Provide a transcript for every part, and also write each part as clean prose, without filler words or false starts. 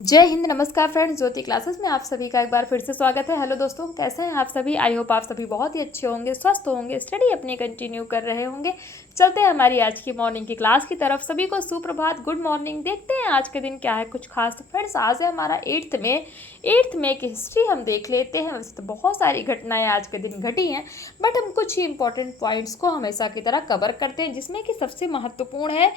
जय हिंद। नमस्कार फ्रेंड्स, ज्योति क्लासेस में आप सभी का एक बार फिर से स्वागत है। हेलो दोस्तों, कैसे हैं आप सभी? आई होप आप सभी बहुत ही अच्छे होंगे, स्वस्थ होंगे, स्टडी अपनी कंटिन्यू कर रहे होंगे। चलते हैं हमारी आज की मॉर्निंग की क्लास की तरफ। सभी को सुप्रभात, गुड मॉर्निंग। देखते हैं आज के दिन क्या है कुछ खास। तो फ्रेंड्स, आज है हमारा एट्थ में की हिस्ट्री हम देख लेते हैं। वैसे तो बहुत सारी घटनाएं आज के दिन घटी हैं, बट हम कुछ ही इंपॉर्टेंट पॉइंट्स को हमेशा की तरह कवर करते हैं, जिसमें कि सबसे महत्वपूर्ण है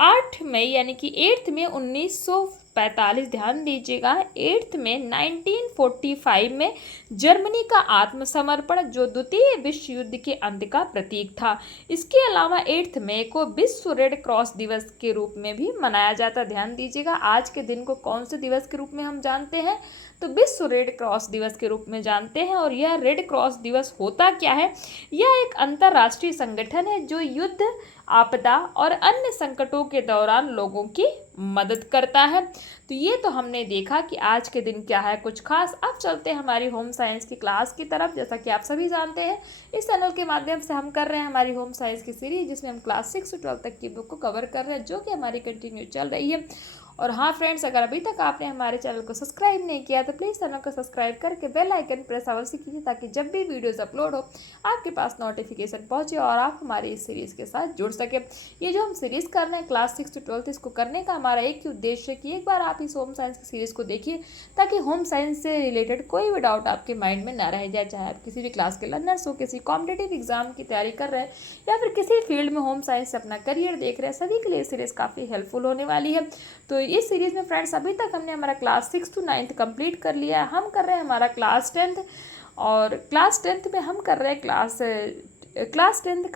8 मई यानी कि 8 मई 1945। ध्यान दीजिएगा, 8 मई 1945 में जर्मनी का आत्मसमर्पण, जो द्वितीय विश्व युद्ध के अंत का प्रतीक था। इसके अलावा 8 मई को विश्व रेड क्रॉस दिवस के रूप में भी मनाया जाता है। ध्यान दीजिएगा, आज के दिन को कौन से दिवस के रूप में हम जानते हैं? तो विश्व रेड क्रॉस दिवस के रूप में जानते हैं। और यह रेड क्रॉस दिवस होता क्या है? यह एक अंतर्राष्ट्रीय संगठन है जो युद्ध, आपदा और अन्य संकटों के दौरान लोगों की मदद करता है। तो ये तो हमने देखा कि आज के दिन क्या है कुछ खास। अब चलते हैं हमारी होम साइंस की क्लास की तरफ। जैसा कि आप सभी जानते हैं, इस चैनल के माध्यम से हम कर रहे हैं हमारी होम साइंस की सीरीज, जिसमें हम क्लास 6 से 12 तक की बुक को कवर कर रहे हैं, जो कि हमारी कंटिन्यू चल रही है। और हाँ फ्रेंड्स, अगर अभी तक आपने हमारे चैनल को सब्सक्राइब नहीं किया तो प्लीज़ चैनल को सब्सक्राइब करके बेल आइकन प्रेस अवश्य कीजिए, ताकि जब भी वीडियोस अपलोड हो आपके पास नोटिफिकेशन पहुंचे और आप हमारी इस सीरीज़ के साथ जुड़ सके। ये जो हम सीरीज़ कर रहे हैं क्लास 6 से 12, इसको करने का हमारा एक ही उद्देश्य है कि एक बार आप इस होम साइंस की सीरीज़ को देखिए, ताकि होम साइंस से रिलेटेड कोई भी डाउट आपके माइंड में ना रह जाए। चाहे आप किसी भी क्लास के लर्नर्स हो, किसी कॉम्पिटेटिव एग्जाम की तैयारी कर रहे हैं, या फिर किसी फील्ड में होम साइंस से अपना करियर देख रहे हैं, सभी के लिए सीरीज़ काफ़ी हेल्पफुल होने वाली है। तो इस सीरीज़ में फ्रेंड्स, अभी तक हमने हमारा क्लास 6 to 9 कंप्लीट कर लिया है। हम कर रहे हैं हमारा क्लास 10, और क्लास 10 में हम कर रहे हैं क्लास 10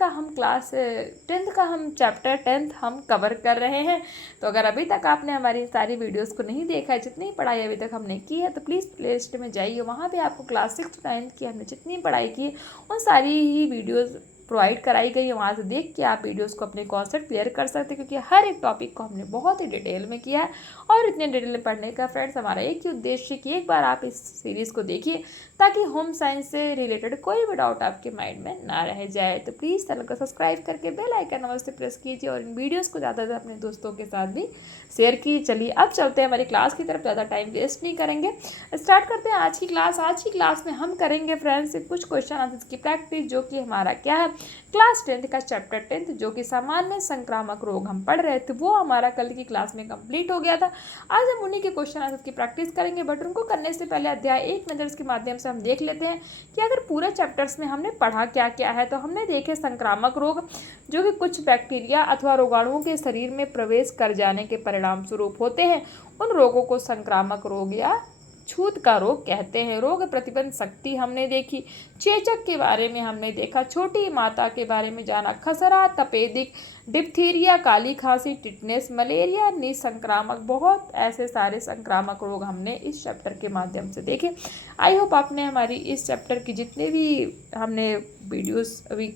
का हम चैप्टर 10 हम कवर कर रहे हैं। तो अगर अभी तक आपने हमारी सारी वीडियोस को नहीं देखा है, जितनी पढ़ाई अभी तक हमने की है, तो प्लीज़ प्लेलिस्ट में जाइए। वहाँ पे आपको क्लास 6 to 9 की हमने जितनी पढ़ाई की है, उन सारी ही वीडियोज़ प्रोवाइड कराई गई है। वहाँ से देख के आप वीडियोस को अपने कॉन्सेप्ट क्लियर कर सकते हैं, क्योंकि हर एक टॉपिक को हमने बहुत ही डिटेल में किया है। और इतने डिटेल में पढ़ने का फ्रेंड्स हमारा एक ही उद्देश्य है कि एक बार आप इस सीरीज़ को देखिए, ताकि होम साइंस से रिलेटेड कोई भी डाउट आपके माइंड में ना रह जाए। तो प्लीज़ चैनल को सब्सक्राइब करके बेल आइकन अवश्य प्रेस कीजिए, और इन वीडियोज़ को ज़्यादा से अपने दोस्तों के साथ भी शेयर कीजिए। चलिए अब चलते हैं हमारी क्लास की तरफ, ज़्यादा टाइम वेस्ट नहीं करेंगे, स्टार्ट करते हैं आज की क्लास। आज की क्लास में हम करेंगे फ्रेंड्स कुछ क्वेश्चन आंसर्स की प्रैक्टिस, जो कि हमारा क्या है, क्लास 10 का चैप्टर 10 जो कि सामान्य संक्रामक रोग हम पढ़ रहे थे, वो हमारा कल की क्लास में कंप्लीट हो गया था। आज हम उन्हीं के क्वेश्चन आंसर की प्रैक्टिस करेंगे, बट उनको करने से पहले अध्याय 1 नजर के माध्यम से हम देख लेते हैं कि अगर पूरे चैप्टर्स में हमने पढ़ा क्या क्या है। तो हमने देखे संक्रामक रोग, जो कि कुछ बैक्टीरिया अथवा रोगाणुओं के शरीर में प्रवेश कर जाने के परिणाम स्वरूप होते हैं। उन रोगों को संक्रामक रोग या छूत का रोग कहते हैं। रोग प्रतिबंध शक्ति हमने देखी, चेचक के बारे में हमने देखा, छोटी माता के बारे में जाना, खसरा, तपेदिक, डिप्थीरिया, काली खांसी, टिटनेस, मलेरिया, निसंक्रामक, बहुत ऐसे सारे संक्रामक रोग हमने इस चैप्टर के माध्यम से देखे। आई होप आपने हमारी इस चैप्टर की जितने भी हमने वीडियोस अभी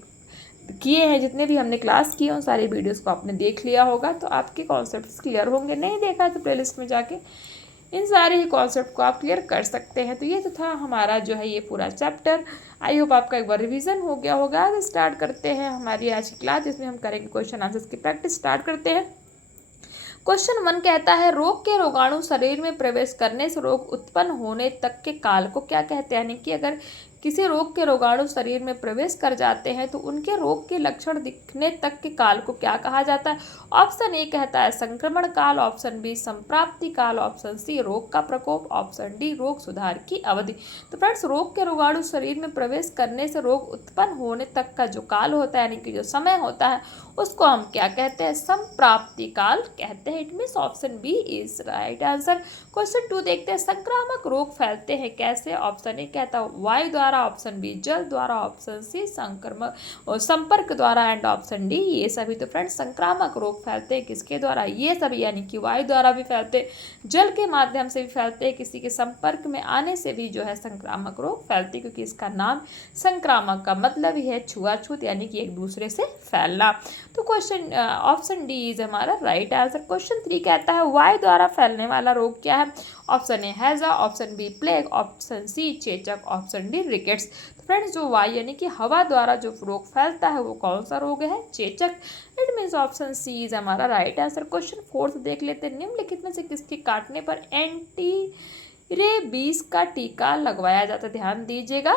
किए हैं, जितने भी हमने क्लास किए, उन सारे वीडियोस को आपने देख लिया होगा, तो आपके कॉन्सेप्ट्स क्लियर होंगे। नहीं देखा तो प्लेलिस्ट में जाके इन सारे ही कॉन्सेप्ट को आप क्लियर कर सकते हैं। तो ये तो था हमारा जो है ये पूरा चैप्टर। आई होप आपका एक बार रिवीजन हो गया होगा। अब स्टार्ट करते हैं हमारी आज की क्लास, जिसमें हम करेंगे क्वेश्चन आंसर्स की प्रैक्टिस। स्टार्ट करते हैं। क्वेश्चन 1 कहता है, रोग के रोगाणु शरीर में प्रवेश करने से रोग उत्पन्न होने तक के काल को क्या कहते हैं? यानी कि अगर किसी रोग के रोगाणु शरीर में प्रवेश कर जाते हैं, तो उनके रोग के लक्षण दिखने तक के काल को क्या कहा जाता है? ऑप्शन ए कहता है संक्रमण काल, ऑप्शन बी संप्राप्ति काल, ऑप्शन सी रोग का प्रकोप, ऑप्शन डी रोग सुधार की अवधि। तो फ्रेंड्स, रोग के रोगाणु शरीर में प्रवेश करने से रोग उत्पन्न होने तक का जो काल होता है, यानी कि जो समय होता है, उसको हम क्या कहते हैं? संप्राप्ति काल कहते हैं। It means option B is right answer. Question 2 देखते हैं, संक्रामक रोग फैलते हैं कैसे? ऑप्शन ए कहता है वायु द्वारा, ऑप्शन बी जल द्वारा, ऑप्शन सी संक्रमक और संपर्क द्वारा, एंड ऑप्शन डी ये सभी। तो फ्रेंड्स, संक्रामक रोग फैलते हैं किसके द्वारा? ये सभी, यानी कि वायु द्वारा भी फैलते, जल के माध्यम से भी फैलते, किसी के संपर्क में आने से भी जो है संक्रामक रोग फैलते, क्योंकि इसका नाम संक्रामक का मतलब ही है छुआछूत, यानी कि एक दूसरे से फैलना। तो क्वेश्चन ऑप्शन डी इज हमारा राइट आंसर। क्वेश्चन 3 कहता है, वायु द्वारा फैलने वाला रोग क्या है? ऑप्शन ए हैजा, option B plague, option C चेचक, ऑप्शन डी रिकेट्स। तो फ्रेंड्स जो वायु यानी कि हवा द्वारा जो रोग फैलता है वो कौन सा रोग है? चेचक। It means option C is हमारा राइट आंसर। क्वेश्चन 4 देख लेते हैं। निम्नलिखित में से किसके काटने पर एंटी रेबीज का टीका लगवाया जाता है? ध्यान दीजिएगा,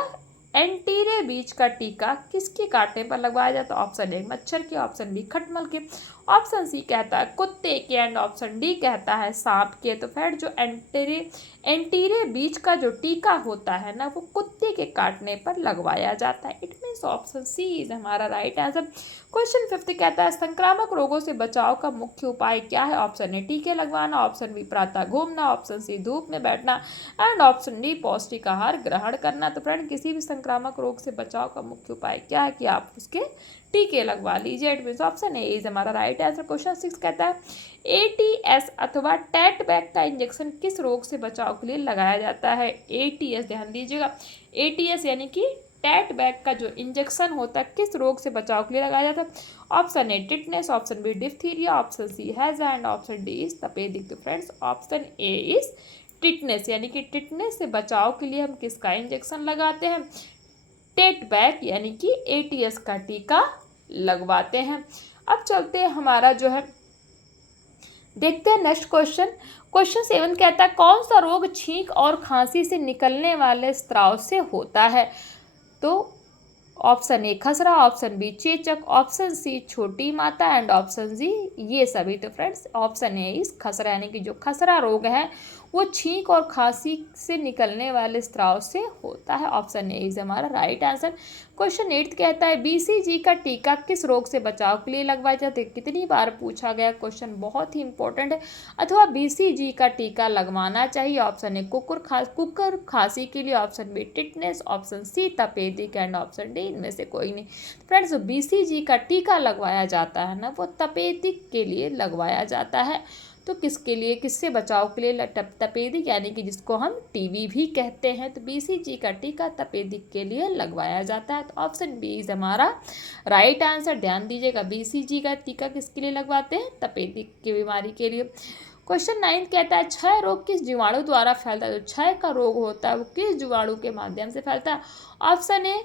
एंटी रेबीज का टीका किसके काटने पर लगवाया जाता है? ऑप्शन ए मच्छर के, ऑप्शन बी खटमल के, ऑप्शन सी कहता है कुत्ते के एंड ऑप्शन डी कहता है सांप के। तो फ्रेंड जो एंटी रेबीज का जो टीका होता है ना वो कुत्ते के काटने पर लगवाया जाता है। It means option C is हमारा राइट आंसर। क्वेश्चन 5 कहता है संक्रामक रोगों से बचाव का मुख्य उपाय क्या है? ऑप्शन ए टीके लगवाना, ऑप्शन बी प्रातः घूमना, ऑप्शन सी धूप में बैठना एंड ऑप्शन डी पौष्टिक आहार ग्रहण करना। तो फ्रेंड किसी भी संक्रामक रोग से बचाव का मुख्य उपाय क्या है कि आप उसके टीके लगवा लीजिए। It means option A is हमारा राइट आंसर। क्वेश्चन 6 कहता है एटीएस अथवा टैटबैक का इंजेक्शन किस रोग से बचाव के लिए लगाया जाता है? एटीएस, ध्यान दीजिएगा, एटीएस यानी कि टैटबैक का जो इंजेक्शन होता है किस रोग से बचाव के लिए लगाया जाता है? Option A tetanus, option B diphtheria, option C हैजा एंड ऑप्शन डी इज तपेदिक। तो friends option A is tetanus, यानी कि टिटनेस से बचाव के लिए हम किसका इंजेक्शन लगाते हैं? टेटबैक यानी कि एटीएस का टीका लगवाते हैं। अब चलते हैं हमारा जो है देखते हैं नेक्स्ट क्वेश्चन। क्वेश्चन 7 कहता है कौन सा रोग छींक और खांसी से निकलने वाले स्राव से होता है? तो ऑप्शन ए खसरा, ऑप्शन बी चेचक, ऑप्शन सी छोटी माता एंड ऑप्शन जी ये सभी। तो फ्रेंड्स ऑप्शन ए इस खसरा यानी कि जो खसरा रोग है वो छींक और खांसी से निकलने वाले स्राव से होता है। ऑप्शन ए इज हमारा राइट आंसर। क्वेश्चन 8 कहता है बीसीजी का टीका किस रोग से बचाव के लिए लगवाया जाता है? कितनी बार पूछा गया क्वेश्चन, बहुत ही इंपॉर्टेंट है। अथवा बीसीजी का टीका लगवाना चाहिए। ऑप्शन ए कुकर खांसी के लिए, option B tetanus, option C तपेदिक एंड ऑप्शन डी इनमें से कोई नहीं। फ्रेंड्स बीसीजी का टीका लगवाया जाता है ना वो तपेदिक के लिए लगवाया जाता है। तो किसके लिए, किससे बचाव के लिए? तपेदिक यानी कि जिसको हम टीबी भी कहते हैं। तो बीसीजी का टीका तपेदिक के लिए लगवाया जाता है। तो ऑप्शन बी इज हमारा राइट आंसर। ध्यान दीजिएगा, बीसीजी का टीका किसके लिए लगवाते हैं? तपेदिक की बीमारी के लिए। क्वेश्चन 9 कहता है क्षय रोग किस जीवाणु द्वारा फैलता है? जो क्षय का रोग होता है वो किस जीवाणु के माध्यम से फैलता है? Option A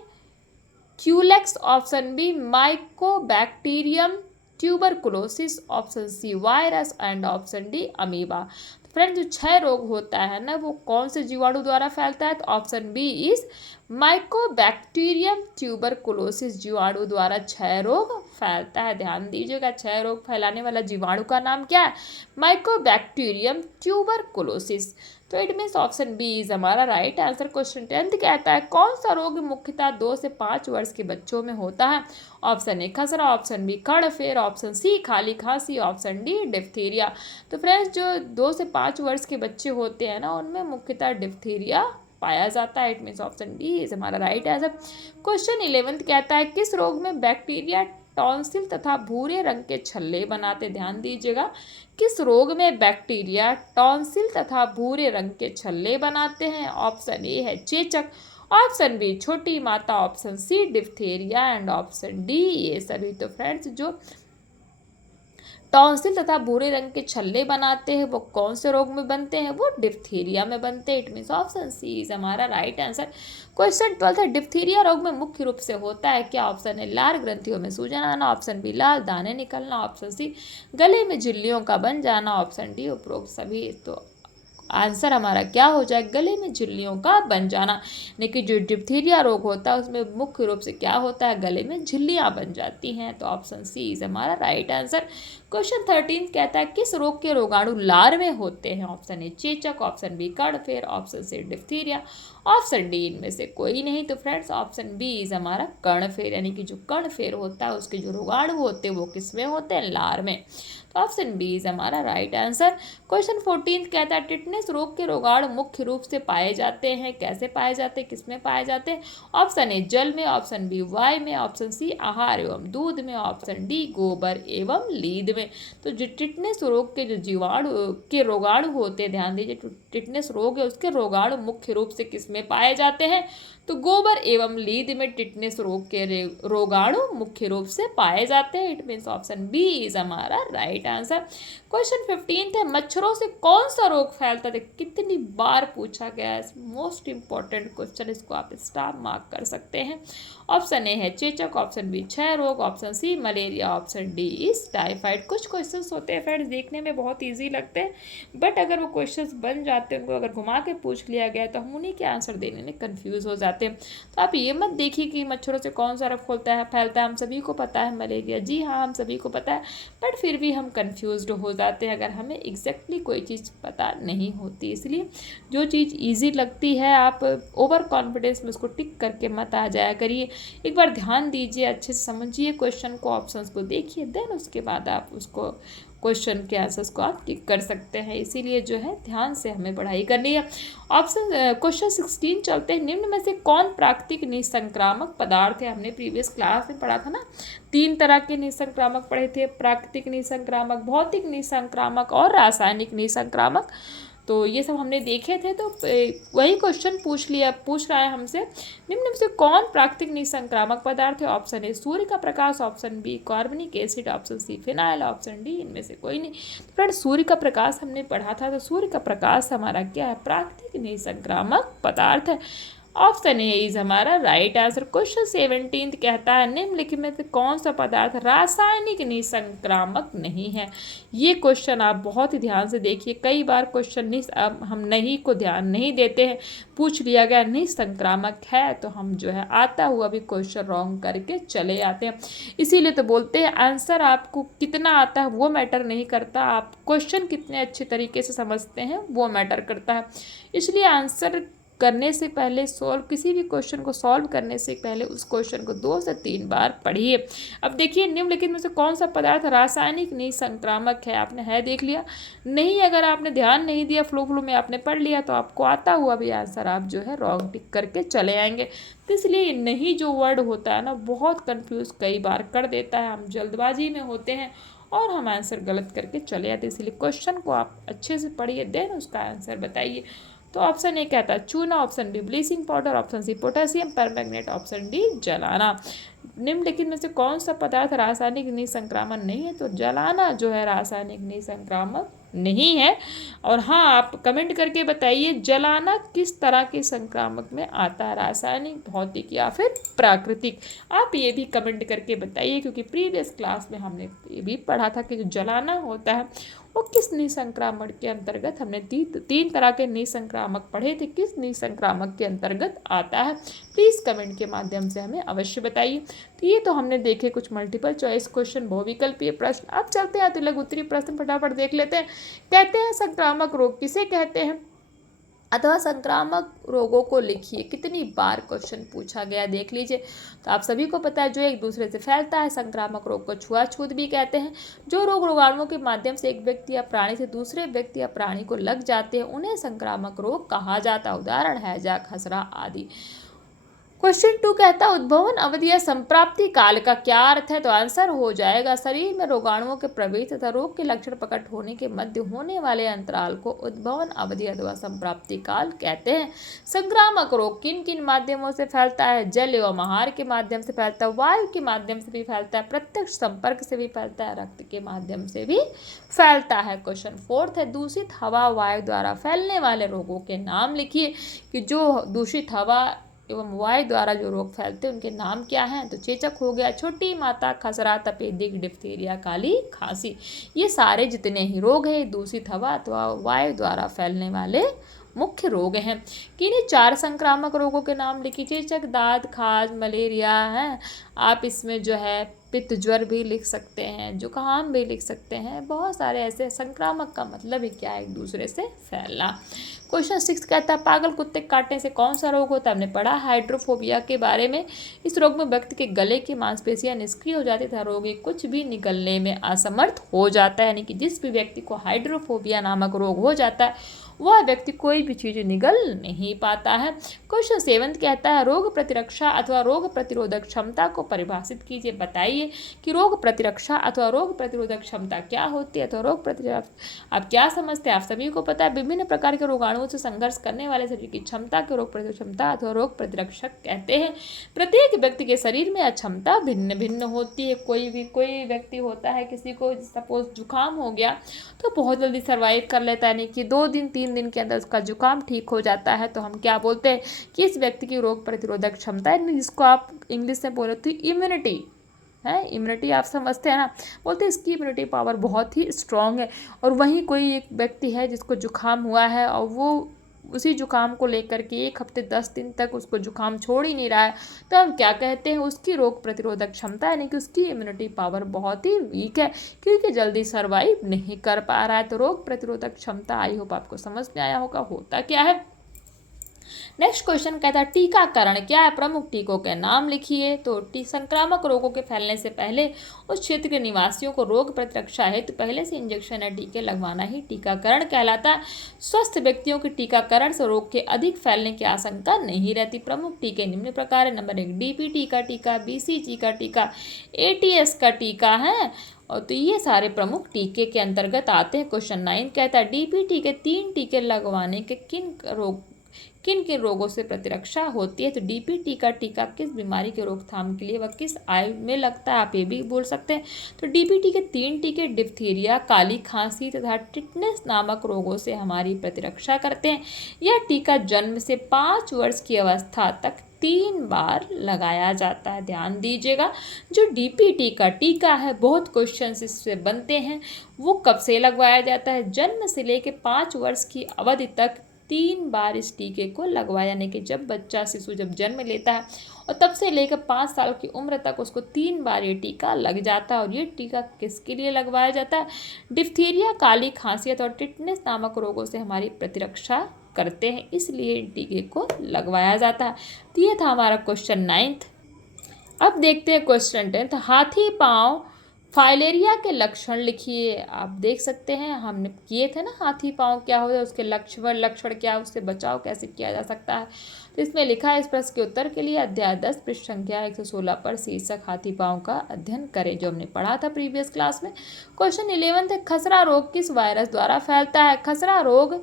culex, option B mycobacterium tuberculosis, option C virus and option D amoeba. तो फ्रेंड जो क्षय रोग होता है ना वो कौन से जीवाणु द्वारा फैलता है? तो option B is mycobacterium tuberculosis जीवाणु द्वारा क्षय रोग फैलता है। ध्यान दीजिएगा, क्षय रोग फैलाने वाला जीवाणु का नाम क्या है? Mycobacterium tuberculosis. तो it means option B is हमारा राइट आंसर। क्वेश्चन 10 कहता है कौन सा रोग मुख्यतः 2 से 5 वर्ष के बच्चों में होता है? ऑप्शन ए खसरा, ऑप्शन बी कड़फेर, ऑप्शन सी खाली खांसी, ऑप्शन डी डिप्थीरिया। तो फ्रेंड्स जो 2 से 5 वर्ष के बच्चे होते हैं ना उनमें मुख्यतः डिप्थीरिया पाया जाता है। It means option D is हमारा राइट आंसर। क्वेश्चन 11 कहता है किस रोग में बैक्टीरिया टॉन्सिल तथा भूरे रंग के छल्ले बनाते? ध्यान दीजिएगा, किस रोग में बैक्टीरिया टॉन्सिल तथा भूरे रंग के छल्ले बनाते हैं? ऑप्शन ए है चेचक, ऑप्शन बी छोटी माता, option C diphtheria and option D ये सभी। तो फ्रेंड्स जो टॉन्सिल तथा भूरे रंग के छल्ले बनाते हैं वो कौन से रोग में बनते हैं? वो डिप्थीरिया में बनते हैं। It means option C is हमारा राइट आंसर। क्वेश्चन 12 है डिप्थीरिया रोग में मुख्य रूप से होता है क्या? ऑप्शन ए लार ग्रंथियों में सूजन आना, ऑप्शन बी लाल दाने निकलना, ऑप्शन सी गले में झिल्लियों का बन जाना, ऑप्शन डी उपरोक्त सभी। तो आंसर हमारा क्या हो जाए? गले में झिल्लियों का बन जाना। यानी कि जो डिप्थीरिया रोग होता है उसमें मुख्य रूप से क्या होता है? गले में झिल्लियां बन जाती हैं। तो ऑप्शन सी इज हमारा राइट आंसर। क्वेश्चन 13 कहता है किस रोग के रोगाणु लार में होते हैं? ऑप्शन ए चेचक, ऑप्शन बी कड़फेर, option C diphtheria, option D इनमें से कोई नहीं। तो फ्रेंड्स ऑप्शन बी इज हमारा कर्णफेर, यानी कि जो कर्णफेर होता है उसके जो रोगाणु होते हैं वो किसमें होते हैं? लार में। तो ऑप्शन बी इज हमारा राइट आंसर। क्वेश्चन 14 कहता है टिटनेस रोग के रोगाणु मुख्य रूप से पाए जाते हैं, कैसे पाए जाते हैं, किसमें पाए जाते हैं? ऑप्शन ए जल में, ऑप्शन बी वायु में, ऑप्शन सी आहार एवं दूध में, ऑप्शन डी गोबर एवं लीद में। तो जो टिटनेस रोग के जो जीवाणु के रोगाणु होते हैं, ध्यान दीजिए टिटनेस रोग है उसके रोगाणु मुख्य रूप से किसमें पाए जाते हैं? तो गोबर एवं लीद में टिटनेस रोग के रोगाणु मुख्य रूप से पाए जाते हैं। It means option B is हमारा राइट आंसर। क्वेश्चन 15 है, मच्छरों से कौन सा रोग फैलता है? कितनी बार पूछा गया है, मोस्ट इंपॉर्टेंट क्वेश्चन, इसको आप स्टार मार्क कर सकते हैं। ऑप्शन ए है चेचक, ऑप्शन बी क्षय रोग, option C malaria, option D is typhoid. कुछ क्वेश्चंस होते हैं फ्रेंड्स देखने में बहुत इजी लगते हैं, बट अगर वो क्वेश्चंस बन जाते हैं, उनको अगर घुमा के पूछ लिया गया तो हम उन्हीं के आंसर देने में कंफ्यूज हो जाते हैं। तो आप ये मत देखिए कि मच्छरों से कौन सा रोग फैलता है, हम सभी को पता है मलेरिया, जी हाँ हम सभी को पता है, बट फिर भी हम कन्फ्यूज हो जाते हैं अगर हमें एग्जैक्टली कोई चीज़ पता नहीं होती। इसलिए जो चीज़ ईजी लगती है आप ओवर कॉन्फिडेंस में उसको टिक करके मत आ जाया करिए। एक बार ध्यान दीजिए, अच्छे से समझिए क्वेश्चन को, ऑप्शंस को देखिए, देन उसके बाद आप उसको क्वेश्चन के आंसर्स को आप टिक कर सकते हैं। इसीलिए जो है ध्यान से हमें पढ़ाई करनी है। ऑप्शन क्वेश्चन 16 चलते हैं, निम्न में से कौन प्राकृतिक निसंक्रामक पदार्थ है? हमने प्रीवियस क्लास में पढ़ा था ना, 3 तरह के निसंक्रामक पढ़े थे, प्राकृतिक निसंक्रामक, भौतिक निसंक्रामक और रासायनिक निसंक्रामक। तो ये सब हमने देखे थे, तो वही क्वेश्चन पूछ रहा है हमसे, निम्न में से कौन प्राकृतिक निसंक्रामक पदार्थ है? ऑप्शन ए सूर्य का प्रकाश, ऑप्शन बी कार्बनिक acid, option C phenyl, option D इनमें से कोई नहीं। फ्रेंड्स सूर्य का प्रकाश हमने पढ़ा था, तो सूर्य का प्रकाश हमारा क्या है? प्राकृतिक निसंक्रामक पदार्थ है। ऑप्शन ए इज हमारा राइट आंसर। क्वेश्चन 17 कहता है, निम्नलिखित में से कौन सा पदार्थ रासायनिक निसंक्रामक नहीं है? ये क्वेश्चन आप बहुत ही ध्यान से देखिए, कई बार क्वेश्चन हम नहीं को ध्यान नहीं देते हैं, पूछ लिया गया निसंक्रामक है तो हम जो है आता हुआ भी क्वेश्चन रॉन्ग करके चले आते हैं। इसीलिए तो बोलते हैं आंसर आपको कितना आता है वो मैटर नहीं करता, आप क्वेश्चन कितने अच्छे तरीके से समझते हैं वो मैटर करता है। इसलिए आंसर करने से पहले किसी भी क्वेश्चन को सॉल्व करने से पहले उस क्वेश्चन को 2 से 3 बार पढ़िए। अब देखिए निम्नलिखित में से कौन सा पदार्थ रासायनिक निसंक्रामक है? आपने है देख लिया, नहीं अगर आपने ध्यान नहीं दिया, फ्लो में आपने पढ़ लिया, तो आपको आता हुआ भी आंसर आप जो है रॉन्ग टिक करके चले आएंगे। तो इसलिए नहीं जो वर्ड होता है ना, बहुत कन्फ्यूज कई बार कर देता है, हम जल्दबाजी में होते हैं और हम आंसर गलत करके चले आते हैं। इसलिए क्वेश्चन को आप अच्छे से पढ़िए, देन उसका आंसर बताइए। तो ऑप्शन ए कहता है चूना, option B bleaching powder, option C potassium permanganate, option D जलाना। निम्नलिखित में से कौन सा पदार्थ रासायनिक निसंक्रामक नहीं है? तो जलाना जो है रासायनिक निसंक्रामक नहीं है। और हाँ आप कमेंट करके बताइए जलाना किस तरह के संक्रामक में आता है, रासायनिक, भौतिक या फिर प्राकृतिक? आप ये भी कमेंट करके बताइए, क्योंकि प्रीवियस क्लास में हमने ये भी पढ़ा था कि जो जलाना होता है वो किस निसंक्रामक के अंतर्गत, हमने 3 तरह के निसंक्रामक पढ़े थे, किस निसंक्रामक के अंतर्गत आता है? प्लीज़ कमेंट के माध्यम से हमें अवश्य बताइए। तो ये तो हमने देखे कुछ मल्टीपल चॉइस क्वेश्चन, बहुविकल्पीय प्रश्न। अब चलते हैं लघु उत्तरीय प्रश्न, फटाफट देख लेते हैं। कहते हैं संक्रामक रोग किसे कहते हैं, अथवा संक्रामक रोगों को लिखिए। कितनी बार क्वेश्चन पूछा गया देख लीजिए। तो आप सभी को पता है जो एक दूसरे से फैलता है, संक्रामक रोग को छुआछूत भी कहते हैं। जो रोग रोगाणुओं के माध्यम से एक व्यक्ति या प्राणी से दूसरे व्यक्ति या प्राणी को लग जाते हैं उन्हें संक्रामक रोग कहा जाता है। उदाहरण हैजा, खसरा आदि। क्वेश्चन 2 कहता है उद्भवन अवधि या संप्राप्ति काल का क्या अर्थ है? तो आंसर हो जाएगा शरीर में रोगाणुओं के प्रवेश तथा रोग के लक्षण प्रकट होने के मध्य होने वाले अंतराल को उद्भवन अवधि अथवा संप्राप्ति काल कहते हैं। संक्रामक रोग किन किन माध्यमों से फैलता है? जल एवं आहार के माध्यम से फैलता है, वायु के माध्यम से भी फैलता है, प्रत्यक्ष संपर्क से भी फैलता है, रक्त के माध्यम से भी फैलता है। क्वेश्चन 4 है दूषित हवा वायु द्वारा फैलने वाले रोगों के नाम लिखिए। कि जो दूषित हवा एवं वायु द्वारा जो रोग फैलते हैं उनके नाम क्या हैं? तो चेचक हो गया, छोटी माता, खसरा, तपेदिक, डिप्थीरिया, काली खांसी। ये सारे जितने ही रोग हैं दूषित हवा अथवा वायु द्वारा फैलने वाले मुख्य रोग हैं। किन्हीं 4 संक्रामक रोगों के नाम लिखिए। चेचक, दाद, खाज, मलेरिया है। आप इसमें जो है पित्त ज्वर भी लिख सकते हैं, जुकाम भी लिख सकते हैं। बहुत सारे ऐसे संक्रामक का मतलब ही क्या है? एक दूसरे से फैलना। क्वेश्चन 6 कहता है पागल कुत्ते काटने से कौन सा रोग होता है? हमने पढ़ा हाइड्रोफोबिया के बारे में। इस रोग में व्यक्ति के गले की मांसपेशियां निष्क्रिय हो जाती है, रोगी कुछ भी निगलने में असमर्थ हो जाता है। यानी कि जिस भी व्यक्ति को हाइड्रोफोबिया नामक रोग हो जाता है वह व्यक्ति कोई भी चीज़ निगल नहीं पाता है। क्वेश्चन 7 कहता है रोग प्रतिरक्षा अथवा रोग प्रतिरोधक क्षमता को परिभाषित कीजिए। बताइए कि रोग प्रतिरक्षा अथवा रोग प्रतिरोधक क्षमता क्या होती है। तो रोग प्रतिरक्षा आप क्या समझते हैं? आप सभी को पता है विभिन्न प्रकार के रोगाणुओं से संघर्ष करने वाले शरीर की क्षमता के रोग प्रतिरोधक क्षमता अथवा रोग प्रतिरक्षक कहते हैं। प्रत्येक व्यक्ति के शरीर में क्षमता भिन्न भिन्न होती है। कोई व्यक्ति होता है, किसी को सपोज जुकाम हो गया तो बहुत जल्दी सर्वाइव कर लेता है, यानी कि 2 दिन 3 दिन के अंदर उसका जुकाम ठीक हो जाता है। तो हम क्या बोलते हैं कि इस व्यक्ति की रोग प्रतिरोधक क्षमता है, जिसको आप इंग्लिश में बोल रहे थे इम्यूनिटी है। इम्यूनिटी आप समझते हैं ना, बोलते हैं इसकी इम्यूनिटी पावर बहुत ही स्ट्रांग है। और वहीं कोई एक व्यक्ति है जिसको जुकाम हुआ है और वो उसी जुकाम को लेकर के 1 हफ्ते 10 दिन तक उसको जुकाम छोड़ ही नहीं रहा है, तो हम क्या कहते हैं? उसकी रोग प्रतिरोधक क्षमता यानी कि उसकी इम्यूनिटी पावर बहुत ही वीक है, क्योंकि जल्दी सर्वाइव नहीं कर पा रहा है। तो रोग प्रतिरोधक क्षमता आई होप आपको समझ में आया होगा होता क्या है। नेक्स्ट क्वेश्चन कहता है टीकाकरण क्या है? प्रमुख टीकों के नाम लिखिए। तो संक्रामक रोगों के फैलने से पहले उस क्षेत्र के निवासियों को रोग प्रतिरक्षा हेतु पहले से इंजेक्शन या टीके लगवाना ही टीकाकरण कहलाता है। स्वस्थ व्यक्तियों के टीकाकरण से रोग के अधिक फैलने की आशंका नहीं रहती। प्रमुख टीके निम्न प्रकार है। नंबर 1 डीपीटी का टीका, बीसीजी का टीका, एटीएस का टीका है। और तो ये सारे प्रमुख टीके के अंतर्गत आते हैं। क्वेश्चन 9 कहता है डीपीटी के 3 टीके लगवाने के किन किन रोगों से प्रतिरक्षा होती है। तो डीपीटी का टीका किस बीमारी के रोकथाम के लिए व किस आयु में लगता है, आप ये भी बोल सकते हैं। तो डीपीटी के 3 टीके डिप्थीरिया, काली खांसी तथा टिटनेस नामक रोगों से हमारी प्रतिरक्षा करते हैं। यह टीका जन्म से 5 वर्ष की अवस्था तक 3 बार लगाया जाता है। ध्यान दीजिएगा, जो डीपीटी का टीका है बहुत क्वेश्चन इससे बनते हैं। वो कब से लगवाया जाता है? जन्म से लेकर 5 वर्ष की अवधि तक 3 बार इस टीके को लगवाया, यानी कि जब बच्चा शिशु जब जन्म लेता है और तब से लेकर 5 साल की उम्र तक उसको 3 बार ये टीका लग जाता है। और ये टीका किसके लिए लगवाया जाता है? डिप्थीरिया, काली खांसी और टिटनेस नामक रोगों से हमारी प्रतिरक्षा करते हैं, इसलिए टीके को लगवाया जाता है। तो ये था हमारा क्वेश्चन 9। अब देखते हैं क्वेश्चन 10। हाथी पांव फाइलेरिया के लक्षण लिखिए। आप देख सकते हैं हमने किए थे ना, हाथी पांव क्या होता है, उसके लक्षण क्या है, उससे बचाव कैसे किया जा सकता है। तो इसमें लिखा है इस प्रश्न के उत्तर के लिए अध्याय 10 पृष्ठ संख्या 116 पर शीर्षक हाथी पांव का अध्ययन करें, जो हमने पढ़ा था प्रीवियस क्लास में। क्वेश्चन 11 है खसरा रोग किस वायरस द्वारा फैलता है? खसरा रोग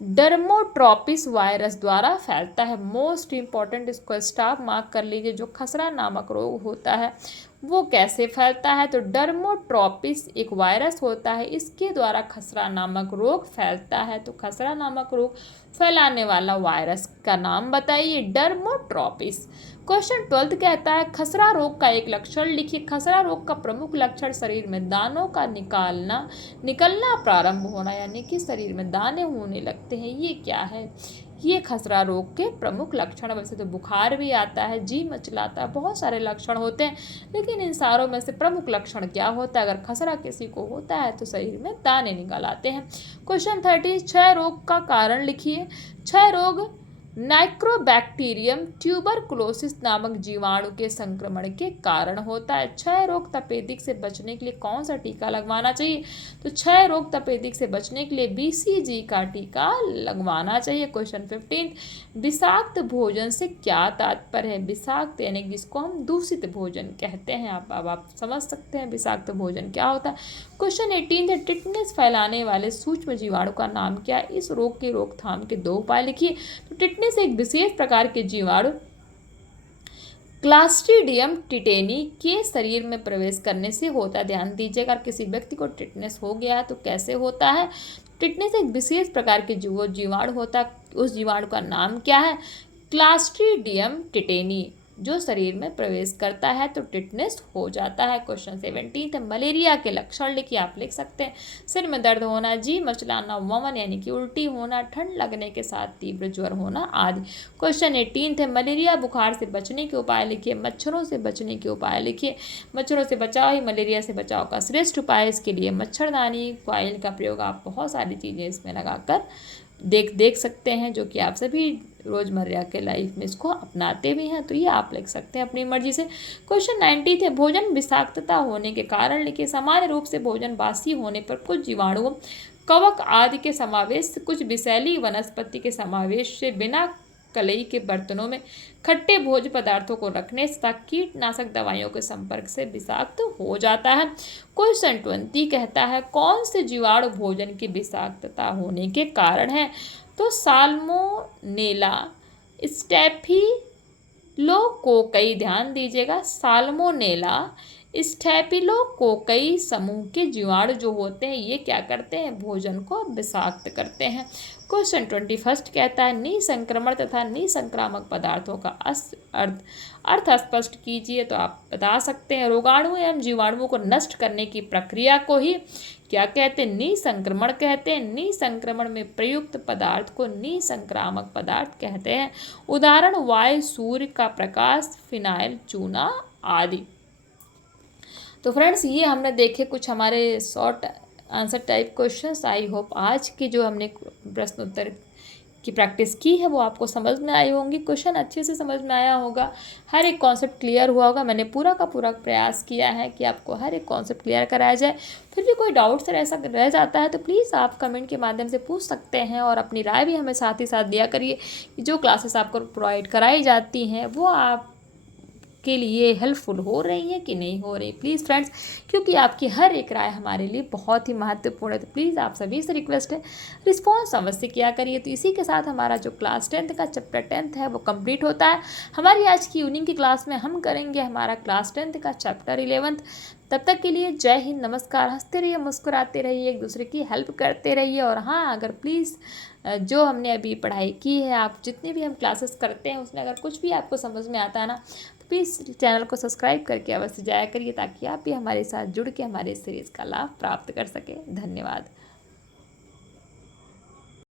डर्मोट्रॉपिस वायरस द्वारा फैलता है। मोस्ट इंपॉर्टेंट, इसको स्टाफ मार्क कर लीजिए। जो खसरा नामक रोग होता है वो कैसे फैलता है? तो डर्मोट्रॉपिस एक वायरस होता है, इसके द्वारा खसरा नामक रोग फैलता है। तो खसरा नामक रोग फैलाने वाला वायरस का नाम बताइए, डर्मोट्रॉपिस। क्वेश्चन 12 कहता है खसरा रोग का एक लक्षण लिखिए। खसरा रोग का प्रमुख लक्षण शरीर में दानों का निकलना प्रारंभ होना, यानी कि शरीर में दाने होने लगते हैं। ये क्या है? ये खसरा रोग के प्रमुख लक्षण। वैसे तो बुखार भी आता है, जी मचलाता है, बहुत सारे लक्षण होते हैं, लेकिन इन सारों में से प्रमुख लक्षण क्या होता है? अगर खसरा किसी को होता है तो शरीर में दाने निकल आते हैं। क्वेश्चन 30 क्षय रोग का कारण लिखिए। क्षय रोग नाइक्रोबैक्टीरियम ट्यूबरकुलोसिस नामक जीवाणु के संक्रमण के कारण होता है। क्षय रोग तपेदिक से बचने के लिए कौन सा टीका लगवाना चाहिए? तो क्षय रोग तपेदिक से बचने के लिए बीसीजी का टीका लगवाना चाहिए। क्वेश्चन 15 विषाक्त भोजन से क्या तात्पर्य है? विषाक्त यानी जिसको हम दूषित भोजन कहते हैं। आप समझ सकते हैं विषाक्त भोजन क्या होता है। क्वेश्चन 18 है टिटनेस फैलाने वाले सूक्ष्म जीवाणु का नाम क्या है? इस रोग की रोकथाम के 2 उपाय लिखिए। तो टिटनेस एक विशेष प्रकार के जीवाणु क्लास्ट्रीडियम टिटेनी के शरीर में प्रवेश करने से होता है। ध्यान दीजिएगा, अगर किसी व्यक्ति को टिटनेस हो गया है तो कैसे होता है? टिटनेस एक विशेष प्रकार के जीवाणु होता है, उस जीवाणु का नाम क्या है? क्लास्ट्रीडियम टिटेनी, जो शरीर में प्रवेश करता है तो टिटनेस हो जाता है। क्वेश्चन 17 मलेरिया के लक्षण लिखिए। आप लिख सकते हैं सिर में दर्द होना, जी मचलाना, वमन यानी कि उल्टी होना, ठंड लगने के साथ तीव्र ज्वर होना आदि। क्वेश्चन 18 मलेरिया बुखार से बचने के उपाय लिखिए। मच्छरों से बचने के उपाय लिखिए। मच्छरों से बचाव ही मलेरिया से बचाव का श्रेष्ठ उपाय। इसके लिए मच्छरदानी कॉइल का प्रयोग आप बहुत सारी चीज़ें इसमें लगाकर देख सकते हैं, जो कि आप सभी रोजमर्रा के लाइफ में इसको अपनाते भी हैं। तो ये आप लिख सकते हैं अपनी मर्जी से। क्वेश्चन 90 थे भोजन विषाक्तता होने के कारण लिखिए। सामान्य रूप से भोजन बासी होने पर कुछ जीवाणुओं कवक आदि के समावेश से, कुछ विषैली वनस्पति के समावेश से, बिना कलई के बर्तनों में खट्टे भोज्य पदार्थों को रखने तथा कीटनाशक दवाइयों के संपर्क से विषाक्त हो जाता है। क्वेश्चन 20 कहता है कौन से जीवाणु भोजन की विषाक्तता होने के कारण है? तो साल्मोनेला, स्टेफिलोकोकई, ध्यान दीजिएगा, साल्मोनेला, स्टेफिलोकोकई समूह के जीवाणु जो होते हैं ये क्या करते हैं? भोजन को विषाक्त करते हैं। क्वेश्चन 21 कहता है निसंक्रमण तथा निसंक्रामक पदार्थों का अर्थ स्पष्ट कीजिए। तो आप बता सकते हैं रोगाणु एवं जीवाणुओं को नष्ट करने की प्रक्रिया को ही क्या कहते हैं? निसंक्रमण कहते हैं। निसंक्रमण में प्रयुक्त पदार्थ को निसंक्रामक पदार्थ कहते हैं। उदाहरण वायु, सूर्य का प्रकाश, फिनाइल, चूना आदि। तो फ्रेंड्स ये हमने देखे कुछ हमारे short answer type questions. I hope आज की जो हमने प्रश्न उत्तर की प्रैक्टिस की है वो आपको समझ में आई होंगी, क्वेश्चन अच्छे से समझ में आया होगा, हर एक कॉन्सेप्ट क्लियर हुआ होगा। मैंने पूरा का पूरा प्रयास किया है कि आपको हर एक कॉन्सेप्ट क्लियर कराया जाए। फिर भी कोई डाउट्स ऐसा रह जाता है तो प्लीज़ आप कमेंट के माध्यम से पूछ सकते हैं और अपनी राय भी हमें साथ ही साथ दिया करिए कि जो क्लासेस आपको प्रोवाइड कराई जाती हैं वो आप के लिए हेल्पफुल हो रही है कि नहीं हो रही। प्लीज़ फ्रेंड्स, क्योंकि आपकी हर एक राय हमारे लिए बहुत ही महत्वपूर्ण है, तो प्लीज़ आप सभी से रिक्वेस्ट है रिस्पॉन्स अवश्य किया करिए। तो इसी के साथ हमारा जो क्लास 10th का चैप्टर 10th है वो कंप्लीट होता है। हमारी आज की इवनिंग की क्लास में हम करेंगे हमारा क्लास 10th का चैप्टर 11th। तब तक के लिए जय हिंद, नमस्कार। हंसते रहिए, मुस्कुराते रहिए, एक दूसरे की हेल्प करते रहिए। और हाँ, अगर प्लीज़ जो हमने अभी पढ़ाई की है, आप जितने भी हम क्लासेस करते हैं उसमें अगर कुछ भी आपको समझ में आता है ना, तो प्लीज़ चैनल को सब्सक्राइब करके अवश्य जाया करिए ताकि आप भी हमारे साथ जुड़ के हमारे सीरीज़ का लाभ प्राप्त कर सकें। धन्यवाद।